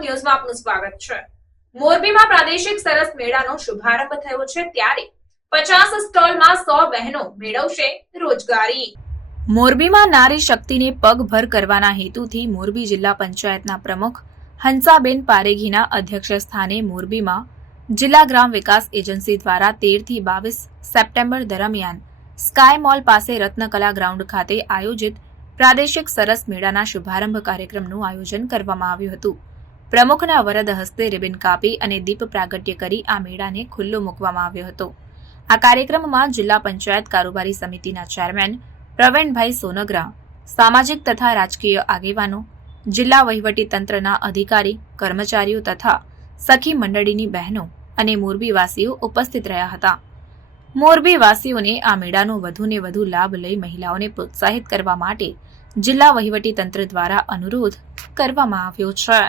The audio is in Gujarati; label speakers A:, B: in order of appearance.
A: ન્યૂઝમાં આપનું સ્વાગત છે. મોરબીમાં પ્રાદેશિક સરસ મેળાનો શુભારંભ થયો છે ત્યારે પચાસ સ્ટોલમાં સો બહેનો મેળવશે રોજગારી. મોરબીમાં નારી શક્તિને પગભર કરવાના હેતુથી મોરબી જિલ્લા પંચાયતના પ્રમુખ હંસાબેન પારેઘીના અધ્યક્ષ સ્થાને મોરબીમાં જિલ્લા ગ્રામ વિકાસ એજન્સી દ્વારા તેરથી બાવીસ સપ્ટેમ્બર દરમિયાન સ્કાય મોલ પાસે રત્નકલા ગ્રાઉન્ડ ખાતે આયોજિત પ્રાદેશિક સરસ મેળાના શુભારંભ કાર્યક્રમનું આયોજન કરવામાં આવ્યું હતું. પ્રમુખના વરદ હસ્તે રિબિન કાપી અને દીપ પ્રાગટ્ય કરી આ મેળાને ખુલ્લો મૂકવામાં આવ્યો હતો. આ કાર્યક્રમમાં જિલ્લા પંચાયત કારોબારી સમિતિના ચેરમેન પ્રવીણભાઈ સોનગરા, સામાજિક તથા રાજકીય આગેવાનો, જિલ્લા વહીવટી તંત્રના અધિકારી, કર્મચારીઓ તથા સખી મંડળીની બહેનો અને મોરબીવાસીઓ ઉપસ્થિત રહ્યા હતા. મોરબીવાસીઓને આ મેળાનો વધુને વધુ લાભ લઈ મહિલાઓને પ્રોત્સાહિત કરવા માટે જિલ્લા વહીવટી તંત્ર દ્વારા અનુરોધ કરવામાં આવ્યો છે.